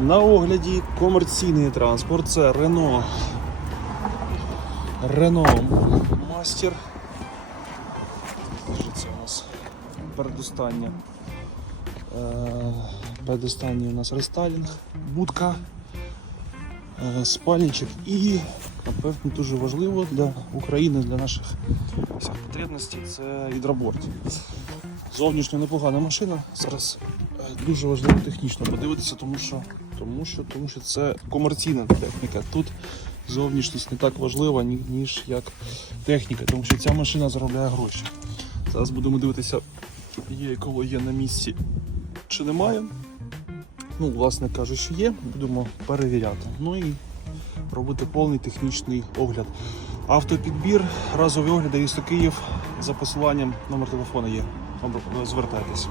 На огляді комерційний транспорт. Це Рено Рено Мастер. Що це у нас? Передостання. Передостання у нас рестайлінг, будка, е, спальничок і, напевно, дуже важливо для України, для наших всіх потребностей це гідроборд. Зовнішньо непогана машина. Зараз е, дуже важливо технічно подивитися, тому що, тому що, тому що це комерційна техніка. Тут зовнішність не так важлива, ніж як техніка, тому що ця машина заробляє гроші. Зараз будемо дивитися, є екологія на місці чи немає. Ну, власне каже, що є, будемо перевіряти. Ну і робити повний технічний огляд. Автопідбір, разові огляди місто Київ за посиланням номер телефону є. Звертайтесь.